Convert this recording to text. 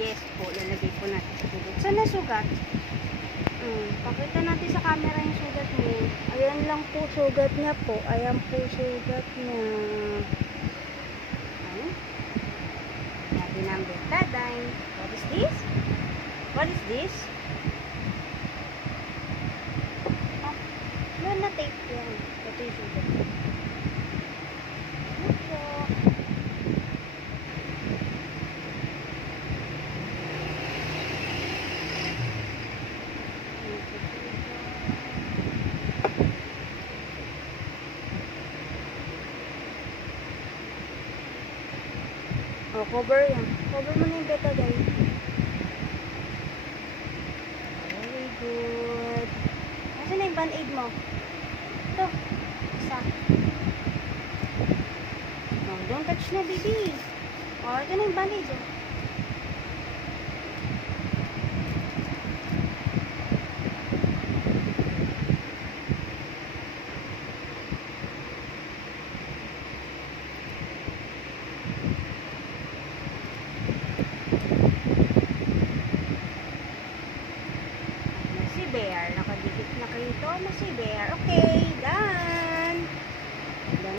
Yes po, lalagay po natin sa gilid. Saan na sugat? Pakita natin sa camera yung sugat niya. Ayan lang po sugat niya po. Ayan po sugat niya. Ayan. Natin ang betadine. What is this? What is this? Meron na tape yan. Ito yung sugat niya. Ito. Oh, cover yan. Cover mo na yung betadine. Very good. Nasaan na yung band-aid mo? Ito. Isa. Oh, don't touch na, baby. Oh, ito na yung band-aid. Oh. Bear. Nakadikit na kayo ito na si Bear. Okay, done.